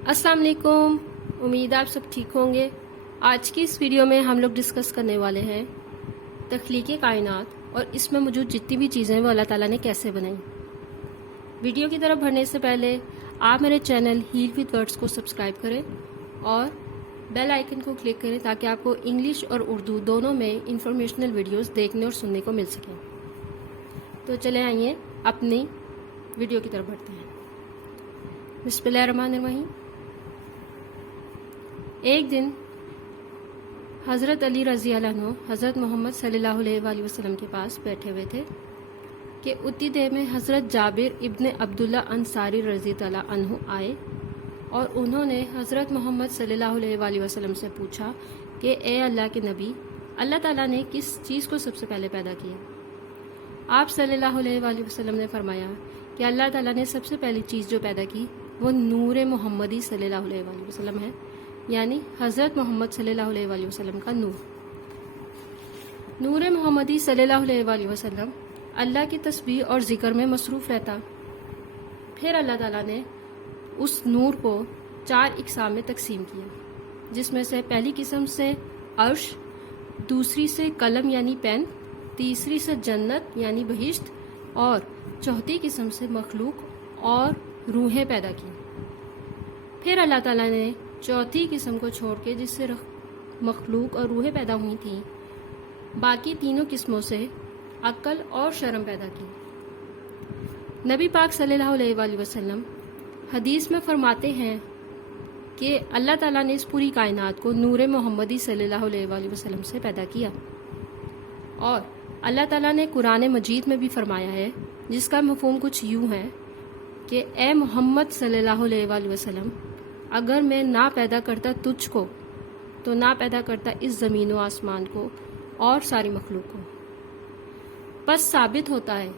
السلام علیکم، امید آپ سب ٹھیک ہوں گے۔ آج کی اس ویڈیو میں ہم لوگ ڈسکس کرنے والے ہیں تخلیق کائنات اور اس میں موجود جتنی بھی چیزیں وہ اللہ تعالیٰ نے کیسے بنائیں۔ ویڈیو کی طرف بڑھنے سے پہلے آپ میرے چینل ہیل وتھ ورڈز کو سبسکرائب کریں اور بیل آئیکن کو کلک کریں تاکہ آپ کو انگلش اور اردو دونوں میں انفارمیشنل ویڈیوز دیکھنے اور سننے کو مل سکیں۔ تو چلے آئیے اپنی ویڈیو کی طرف بڑھتے ہیں۔ بسم اللہ الرحمن الرحیم۔ ایک دن حضرت علی رضی اللہ عنہ حضرت محمد صلی اللہ علیہ وآلہ وسلم کے پاس بیٹھے ہوئے تھے کہ اتنی دیر میں حضرت جابر ابن عبداللہ انصاری رضی اللہ عنہ آئے اور انہوں نے حضرت محمد صلی اللہ علیہ وآلہ وسلم سے پوچھا کہ اے اللہ کے نبی، اللہ تعالیٰ نے کس چیز کو سب سے پہلے پیدا کیا؟ آپ صلی اللہ علیہ وآلہ وسلم نے فرمایا کہ اللہ تعالیٰ نے سب سے پہلی چیز جو پیدا کی وہ نور محمدی صلی اللہ علیہ وآلہ وسلم ہے، یعنی حضرت محمد صلی اللہ علیہ وآلہ وسلم کا نور۔ نور محمدی صلی اللہ علیہ وآلہ وسلم اللہ کی تسبیح اور ذکر میں مصروف رہتا۔ پھر اللہ تعالیٰ نے اس نور کو 4 اقسام میں تقسیم کیا، جس میں سے پہلی قسم سے عرش، دوسری سے قلم یعنی پین، تیسری سے جنت یعنی بہشت اور چوتھی قسم سے مخلوق اور روحیں پیدا کی۔ پھر اللہ تعالیٰ نے چوتھی قسم کو چھوڑ کے جس سے مخلوق اور روحیں پیدا ہوئی تھیں، باقی تینوں قسموں سے عقل اور شرم پیدا کی۔ نبی پاک صلی اللہ علیہ وآلہ وسلم حدیث میں فرماتے ہیں کہ اللہ تعالیٰ نے اس پوری کائنات کو نور محمدی صلی اللہ علیہ وآلہ وسلم سے پیدا کیا، اور اللہ تعالیٰ نے قرآن مجید میں بھی فرمایا ہے، جس کا مفہوم کچھ یوں ہے کہ اے محمد صلی اللہ علیہ وآلہ وسلم، اگر میں نہ پیدا کرتا تجھ کو تو نہ پیدا کرتا اس زمین و آسمان کو اور ساری مخلوق کو۔ بس ثابت ہوتا ہے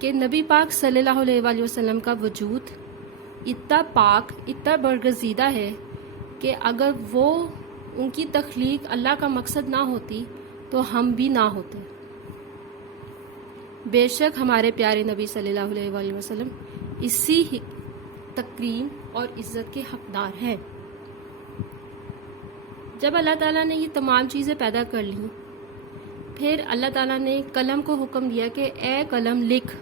کہ نبی پاک صلی اللہ علیہ وآلہ وسلم کا وجود اتنا پاک، اتنا برگزیدہ ہے کہ اگر وہ ان کی تخلیق اللہ کا مقصد نہ ہوتی تو ہم بھی نہ ہوتے۔ بے شک ہمارے پیارے نبی صلی اللہ علیہ وآلہ وسلم اسی تکریم اور عزت کے حقدار ہیں۔ جب اللہ تعالیٰ نے یہ تمام چیزیں پیدا کر لیں، پھر اللہ تعالیٰ نے قلم کو حکم دیا کہ اے قلم لکھ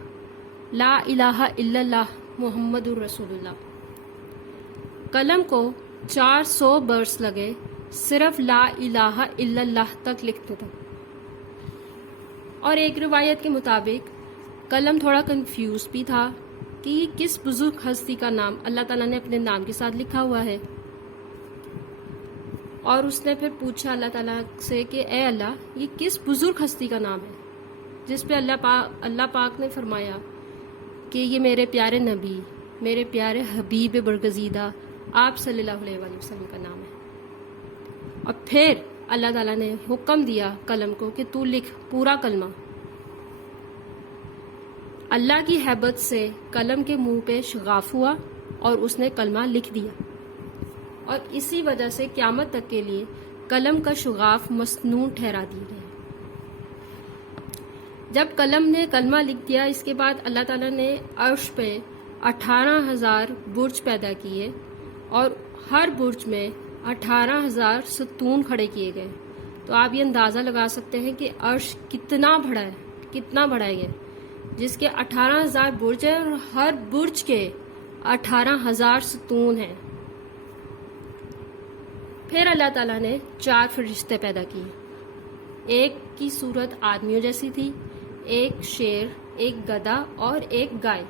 لا الہ الا اللہ محمد الرسول اللہ۔ قلم کو 400 برس لگے صرف لا الہ الا اللہ تک لکھنے تک، اور ایک روایت کے مطابق قلم تھوڑا کنفیوز بھی تھا کہ یہ کس بزرگ ہستی کا نام اللہ تعالیٰ نے اپنے نام کے ساتھ لکھا ہوا ہے، اور اس نے پھر پوچھا اللہ تعالیٰ سے کہ اے اللہ، یہ کس بزرگ ہستی کا نام ہے؟ جس پہ اللہ پاک نے فرمایا کہ یہ میرے پیارے نبی، میرے پیارے حبیب برگزیدہ آپ صلی اللہ علیہ وآلہ وسلم کا نام ہے۔ اور پھر اللہ تعالیٰ نے حکم دیا قلم کو کہ تو لکھ پورا کلمہ۔ اللہ کی ہیبت سے قلم کے منہ پہ شغاف ہوا اور اس نے کلمہ لکھ دیا، اور اسی وجہ سے قیامت تک کے لیے قلم کا شغاف مسنون ٹھہرا دیا گیا۔ جب قلم نے کلمہ لکھ دیا، اس کے بعد اللہ تعالیٰ نے عرش پہ 18,000 برج پیدا کیے، اور ہر برج میں 18,000 ستون کھڑے کیے گئے۔ تو آپ یہ اندازہ لگا سکتے ہیں کہ عرش کتنا بڑا ہے، کتنا بڑا ہے یہ، جس کے 18,000 برج ہیں اور ہر برج کے 18,000 ستون ہیں۔ پھر اللہ تعالیٰ نے 4 فرشتے پیدا کیے۔ ایک کی صورت آدمیوں جیسی تھی، ایک شیر، ایک گدھا اور ایک گائے۔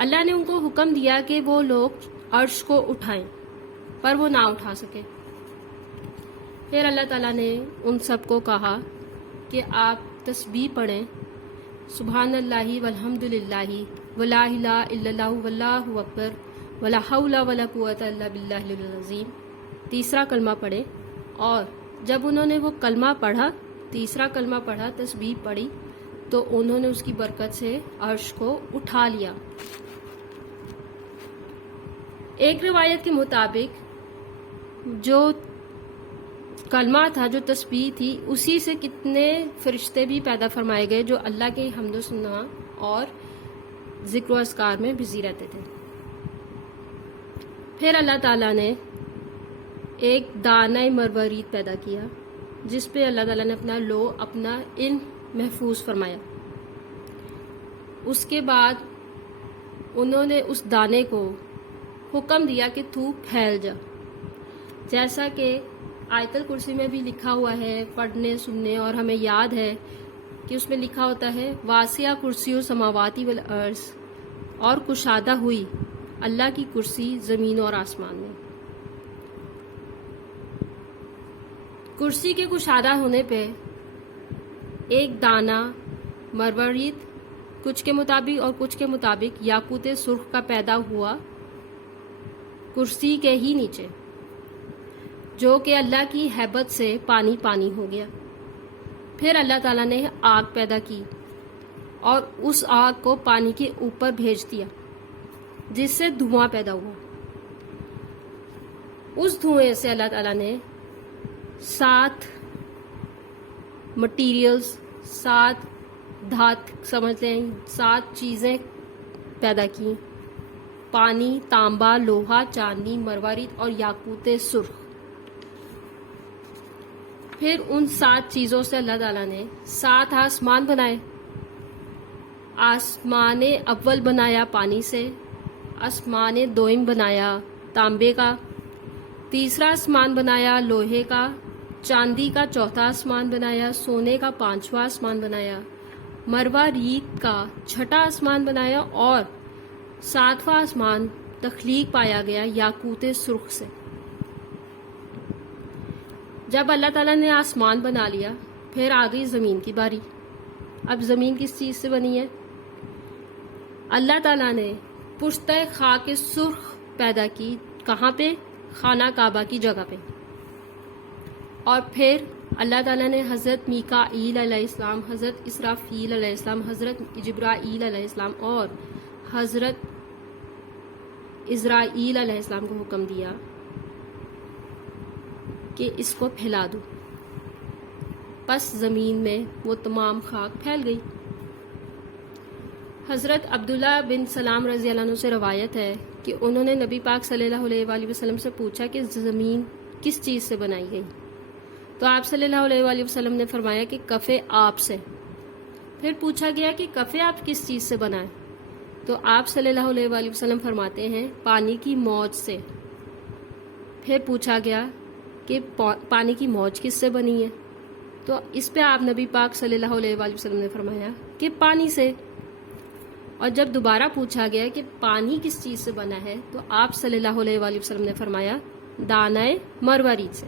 اللہ نے ان کو حکم دیا کہ وہ لوگ عرش کو اٹھائیں، پر وہ نہ اٹھا سکے۔ پھر اللہ تعالیٰ نے ان سب کو کہا کہ آپ تسبیح پڑھیں، سبحان اللہ والحمد للہ ولا الہ الا اللہ واللہ اکبر ولا حول ولا قوۃ الا باللہ العلی العظیم۔ تیسرا کلمہ پڑھے، اور جب انہوں نے وہ کلمہ پڑھا، تیسرا کلمہ پڑھا، تسبیح پڑھی، تو انہوں نے اس کی برکت سے عرش کو اٹھا لیا۔ ایک روایت کے مطابق جو کلمہ تھا، جو تسبیح تھی، اسی سے کتنے فرشتے بھی پیدا فرمائے گئے جو اللہ کے حمد و ثنا اور ذکر و اذکار میں بزی رہتے تھے۔ پھر اللہ تعالیٰ نے ایک دانہ مروارید پیدا کیا جس پہ اللہ تعالیٰ نے اپنا علم محفوظ فرمایا. اس کے بعد انہوں نے اس دانے کو حکم دیا کہ تو پھیل جا، جیسا کہ آیت الکرسی میں بھی لکھا ہوا ہے، پڑھنے سننے اور ہمیں یاد ہے کہ اس میں لکھا ہوتا ہے واسع کرسی السماواتی والارض، اور کشادہ ہوئی اللہ کی کرسی زمین اور آسمان میں. کرسی کے کشادہ ہونے پہ ایک دانہ مروارید کچھ کے مطابق اور کچھ کے مطابق یاقوت سرخ کا پیدا ہوا کرسی کے ہی نیچے، جو کہ اللہ کی ہیبت سے پانی پانی ہو گیا. پھر اللہ تعالیٰ نے آگ پیدا کی اور اس آگ کو پانی کے اوپر بھیج دیا جس سے دھواں پیدا ہوا. اس دھوئیں سے اللہ تعالیٰ نے 7 مٹیریلز، 7 دھات سمجھ لیں، 7 چیزیں پیدا کی: پانی، تانبا، لوہا، چاندی، مروارید اور یاقوت سرخ. پھر ان 7 چیزوں سے اللہ تعالیٰ نے 7 آسمان بنائے. آسمان اول بنایا پانی سے، آسمان دوئم بنایا تانبے کا، تیسرا آسمان بنایا لوہے کا، چاندی کا چوتھا آسمان بنایا، سونے کا 5واں آسمان بنایا، مروارید کا 6واں آسمان بنایا، اور 7واں آسمان تخلیق پایا گیا یاقوت سرخ سے. جب اللہ تعالیٰ نے آسمان بنا لیا، پھر آ گئی زمین کی باری. اب زمین کس چیز سے بنی ہے؟ اللہ تعالیٰ نے پشتہ خاک سرخ پیدا کی. کہاں پہ؟ خانہ کعبہ کی جگہ پہ. اور پھر اللہ تعالیٰ نے حضرت میکائیل علیہ السلام، حضرت اسرافیل علیہ السلام، حضرت جبرائیل علیہ السلام اور حضرت اسرائیل علیہ السلام کو حکم دیا کہ اس کو پھیلا دو. پس زمین میں وہ تمام خاک پھیل گئی. حضرت عبداللہ بن سلام رضی اللہ عنہ سے روایت ہے کہ انہوں نے نبی پاک صلی اللہ علیہ وآلہ وسلم سے پوچھا کہ زمین کس چیز سے بنائی گئی؟ تو آپ صلی اللہ علیہ وآلہ وسلم نے فرمایا کہ کف آب سے. پھر پوچھا گیا کہ کف آب کس چیز سے بنا ہے؟ تو آپ صلی اللہ علیہ وآلہ وسلم فرماتے ہیں پانی کی موج سے. پھر پوچھا گیا کہ پانی کی موج کس سے بنی ہے؟ تو اس پہ آپ نبی پاک صلی اللہ علیہ وآلہ وسلم نے فرمایا کہ پانی سے. اور جب دوبارہ پوچھا گیا کہ پانی کس چیز سے بنا ہے، تو آپ صلی اللہ علیہ وآلہ وسلم نے فرمایا دانہ مروارید سے.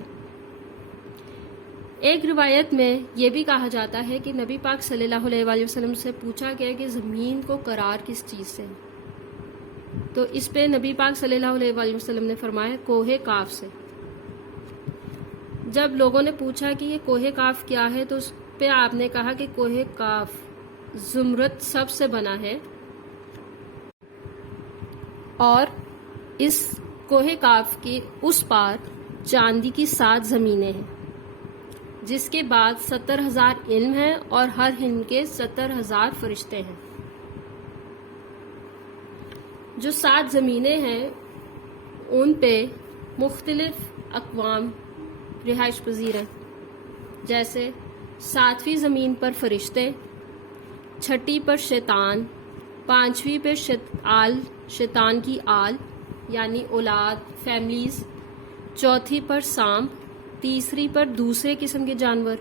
ایک روایت میں یہ بھی کہا جاتا ہے کہ نبی پاک صلی اللہ علیہ وآلہ وسلم سے پوچھا گیا کہ زمین کو قرار کس چیز سے، تو اس پہ نبی پاک صلی اللہ علیہ وآلہ وسلم نے فرمایا کوہ کاف سے. جب لوگوں نے پوچھا کہ یہ کوہ کاف کیا ہے، تو اس پہ آپ نے کہا کہ کوہ کاف زمرد سب سے بنا ہے، اور اس کوہ کاف کے اس پار چاندی کی 7 زمینیں ہیں، جس کے بعد 70,000 علم ہیں اور ہر ہند کے 70,000 فرشتے ہیں. جو 7 زمینیں ہیں ان پہ مختلف اقوام رہائش پذیر ہیں، جیسے 7ویں زمین پر فرشتے، 6ٹی پر شیطان، 5ویں پہ شیطان کی آل یعنی اولاد، فیملیز، 4تھی پر سانپ، 3ری پر دوسرے قسم کے جانور،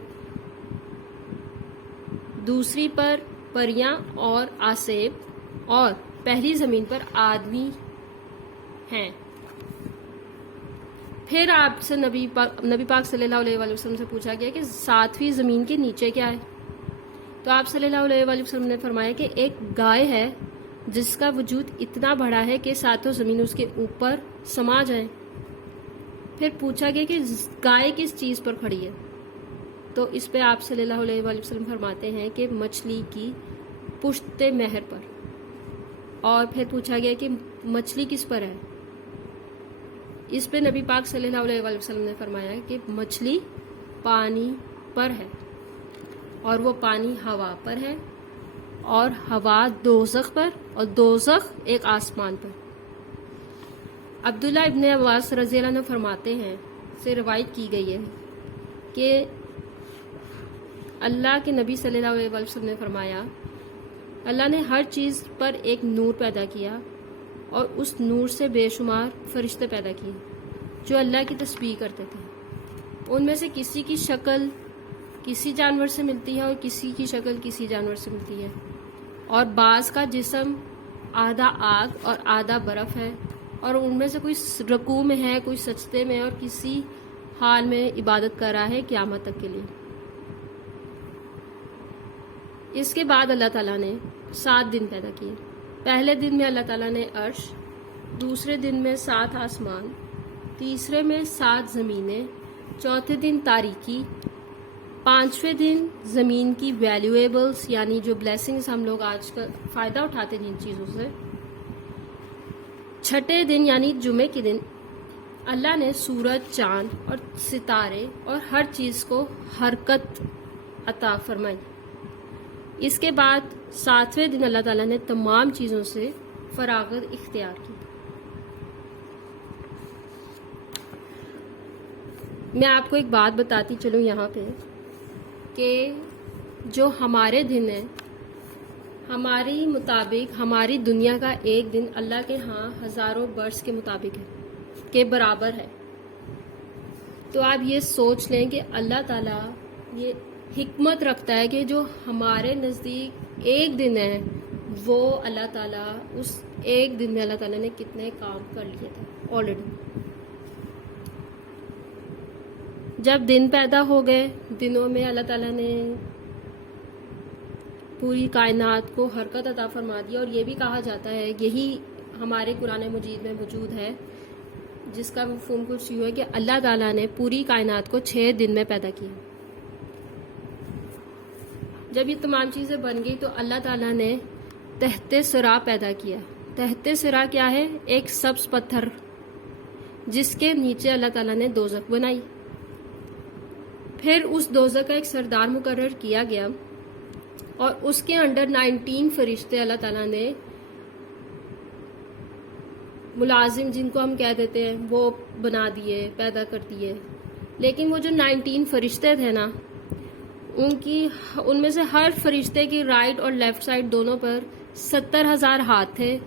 2ری پر پریاں اور آسیب، اور پہلی زمین پر آدمی ہیں. پھر آپ سے نبی پاک صلی اللہ علیہ وآلہ وسلم سے پوچھا گیا کہ 7ویں زمین کے نیچے کیا ہے؟ تو آپ صلی اللہ علیہ وآلہ وسلم نے فرمایا کہ ایک گائے ہے جس کا وجود اتنا بڑا ہے کہ 7 زمین اس کے اوپر سما جائیں. پھر پوچھا گیا کہ گائے کس چیز پر کھڑی ہے؟ تو اس پہ آپ صلی اللہ علیہ وآلہ وسلم فرماتے ہیں کہ مچھلی کی پشت مہر پر. اور پھر پوچھا گیا کہ مچھلی کس پر ہے؟ اس پہ نبی پاک صلی اللہ علیہ وآلہ وسلم نے فرمایا کہ مچھلی پانی پر ہے، اور وہ پانی ہوا پر ہے، اور ہوا دوزخ پر، اور دوزخ ایک آسمان پر. عبداللہ ابن عباس رضی اللہ عنہ فرماتے ہیں، سے روایت کی گئی ہے کہ اللہ کے نبی صلی اللہ علیہ وسلم نے فرمایا، اللہ نے ہر چیز پر ایک نور پیدا کیا اور اس نور سے بے شمار فرشتے پیدا کیے جو اللہ کی تسبیح کرتے تھے۔ ان میں سے کسی کی شکل کسی جانور سے ملتی ہے اور کسی کی شکل کسی جانور سے ملتی ہے، اور بعض کا جسم آدھا آگ اور آدھا برف ہے، اور ان میں سے کوئی رکوع میں ہے، کوئی سجدے میں، اور کسی حال میں عبادت کر رہا ہے قیامت تک کے لیے۔ اس کے بعد اللہ تعالیٰ نے 7 دن پیدا کیے۔ پہلے دن میں اللہ تعالیٰ نے عرش، دوسرے دن میں 7 آسمان، تیسرے میں 7 زمینیں، چوتھے دن تاریکی، پانچویں دن زمین کی ویلیویبلز یعنی جو بلیسنگز ہم لوگ آج کا فائدہ اٹھاتے ہیں ان چیزوں سے، چھٹے دن یعنی جمعے کے دن اللہ نے سورج، چاند اور ستارے اور ہر چیز کو حرکت عطا فرمائی۔ اس کے بعد 7ویں دن اللہ تعالیٰ نے تمام چیزوں سے فراغت اختیار کی۔ میں آپ کو ایک بات بتاتی چلوں یہاں پہ کہ جو ہمارے دن ہیں، ہماری مطابق ہماری دنیا کا ایک دن اللہ کے ہاں ہزاروں برس کے مطابق ہے، کے برابر ہے۔ تو آپ یہ سوچ لیں کہ اللہ تعالیٰ یہ حکمت رکھتا ہے کہ جو ہمارے نزدیک ایک دن ہے، وہ اللہ تعالیٰ اس ایک دن میں اللہ تعالیٰ نے کتنے کام کر لیے تھے آلریڈی۔ جب دن پیدا ہو گئے، دنوں میں اللہ تعالیٰ نے پوری کائنات کو حرکت عطا فرما دی، اور یہ بھی کہا جاتا ہے، یہی ہمارے قرآن مجید میں موجود ہے، جس کا مفہوم کچھ یوں ہے کہ اللہ تعالیٰ نے پوری کائنات کو 6 دن میں پیدا کیا۔ جب یہ تمام چیزیں بن گئی تو اللہ تعالیٰ نے تحت سرا پیدا کیا۔ تحت سرا کیا ہے؟ ایک سبز پتھر جس کے نیچے اللہ تعالیٰ نے دوزخ بنائی۔ پھر اس دوزخ کا ایک سردار مقرر کیا گیا، اور اس کے انڈر 19 فرشتے اللہ تعالیٰ نے ملازم، جن کو ہم کہہ دیتے ہیں، وہ بنا دیے، پیدا کر دیے۔ لیکن وہ جو 19 فرشتے تھے نا، ان میں سے ہر فرشتے کی رائٹ اور لیفٹ سائڈ دونوں پر 70,000 ہاتھ تھے،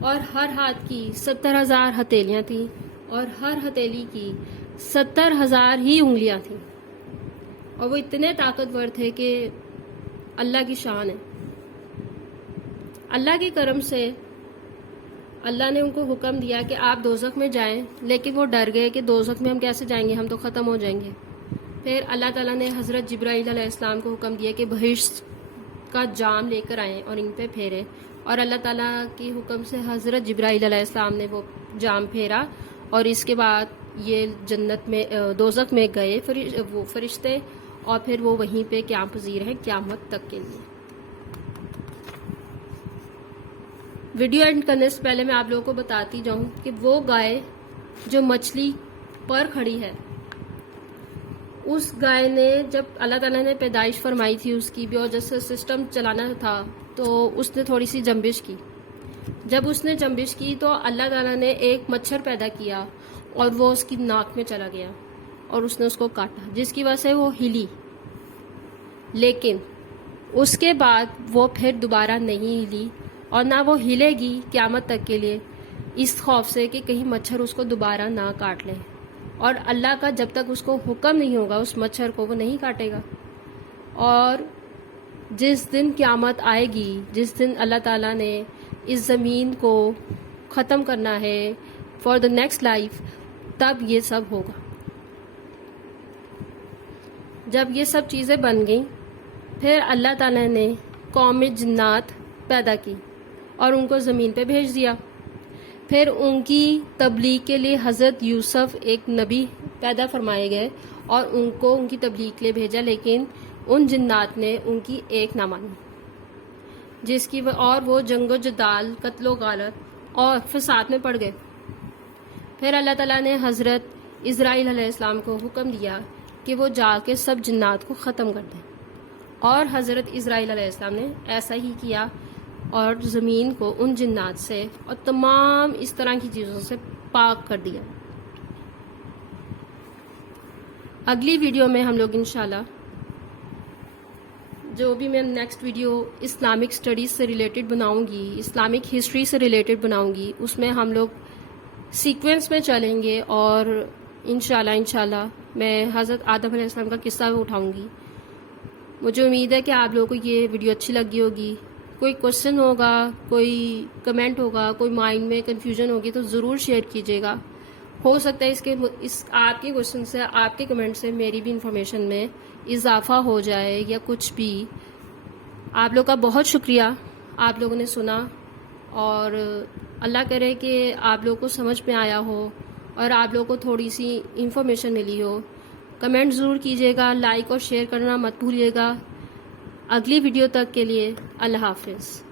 اور ہر ہاتھ کی 70,000 ہتھیلیاں تھیں، اور ہر ہتھیلی کی 70,000 ہی انگلیاں تھیں، اور وہ اتنے طاقتور تھے کہ اللہ کی شان ہے۔ اللہ کے کرم سے اللہ نے ان کو حکم دیا کہ آپ دوزخ میں جائیں، لیکن وہ ڈر گئے کہ دوزخ میں ہم کیسے جائیں گے، ہم تو ختم ہو جائیں گے۔ پھر اللہ تعالیٰ نے حضرت جبرائیل علیہ السلام کو حکم دیا کہ بہشت کا جام لے کر آئیں اور ان پہ پھیرے، اور اللہ تعالیٰ کی حکم سے حضرت جبرائیل علیہ السلام نے وہ جام پھیرا، اور اس کے بعد یہ جنت میں دوزخ میں گئے وہ فرشتے، اور پھر وہ وہیں پہ قیام پذیر ہیں قیامت تک کے لیے۔ ویڈیو اینڈ کرنے سے پہلے میں آپ لوگوں کو بتاتی جاؤں کہ وہ گائے جو مچھلی پر کھڑی ہے، اس گائے نے جب اللہ تعالیٰ نے پیدائش فرمائی تھی اس کی بھی، اور جیسے سسٹم چلانا تھا تو اس نے تھوڑی سی جنبش کی۔ جب اس نے جنبش کی تو اللہ تعالیٰ نے ایک مچھر پیدا کیا، اور وہ اس کی ناک میں چلا گیا، اور اس نے اس کو کاٹا، جس کی وجہ سے وہ ہلی۔ لیکن اس کے بعد وہ پھر دوبارہ نہیں ہلی، اور نہ وہ ہلے گی قیامت تک کے لیے، اس خوف سے کہ کہیں مچھر اس کو دوبارہ نہ کاٹ لے، اور اللہ کا جب تک اس کو حکم نہیں ہوگا اس مچھر کو وہ نہیں کاٹے گا۔ اور جس دن قیامت آئے گی، جس دن اللہ تعالیٰ نے اس زمین کو ختم کرنا ہے فار دا نیکسٹ لائف، تب یہ سب ہوگا۔ جب یہ سب چیزیں بن گئیں، پھر اللہ تعالیٰ نے قوم جنات پیدا کی اور ان کو زمین پہ بھیج دیا۔ پھر ان کی تبلیغ کے لیے حضرت یوسف ایک نبی پیدا فرمائے گئے، اور ان کو ان کی تبلیغ کے لیے بھیجا، لیکن ان جنات نے ان کی ایک نہ مانی، جس کی اور وہ جنگ و جدال، قتل و غارت اور فساد میں پڑ گئے۔ پھر اللہ تعالیٰ نے حضرت اسرائیل علیہ السلام کو حکم دیا کہ وہ جا کے سب جنات کو ختم کر دیں، اور حضرت اسرائیل علیہ السلام نے ایسا ہی کیا، اور زمین کو ان جنات سے اور تمام اس طرح کی چیزوں سے پاک کر دیا۔ اگلی ویڈیو میں ہم لوگ انشاءاللہ جو بھی میں نیکسٹ ویڈیو اسلامک اسٹڈیز سے ریلیٹڈ بناؤں گی، اسلامک ہسٹری سے ریلیٹڈ بناؤں گی، اس میں ہم لوگ سیکوینس میں چلیں گے اور انشاءاللہ میں حضرت آدم علیہ السلام کا قصہ بھی اٹھاؤں گی۔ مجھے امید ہے کہ آپ لوگوں کو یہ ویڈیو اچھی لگی ہوگی۔ کوئی کوشچن ہوگا، کوئی کمنٹ ہوگا، کوئی مائنڈ میں کنفیوژن ہوگی تو ضرور شیئر کیجیے گا۔ ہو سکتا ہے آپ کے کوشچن سے، آپ کے کمنٹ سے میری بھی انفارمیشن میں اضافہ ہو جائے یا کچھ بھی۔ آپ لوگ کا بہت شکریہ، آپ لوگوں نے سنا، اور اللہ کرے کہ آپ لوگوں کو سمجھ میں آیا ہو اور آپ لوگوں کو تھوڑی سی انفارمیشن ملی ہو۔ کمنٹ ضرور کیجیے گا، لائک اور شیئر کرنا مت بھولیے گا۔ اگلی ویڈیو تک کے لیے اللہ حافظ۔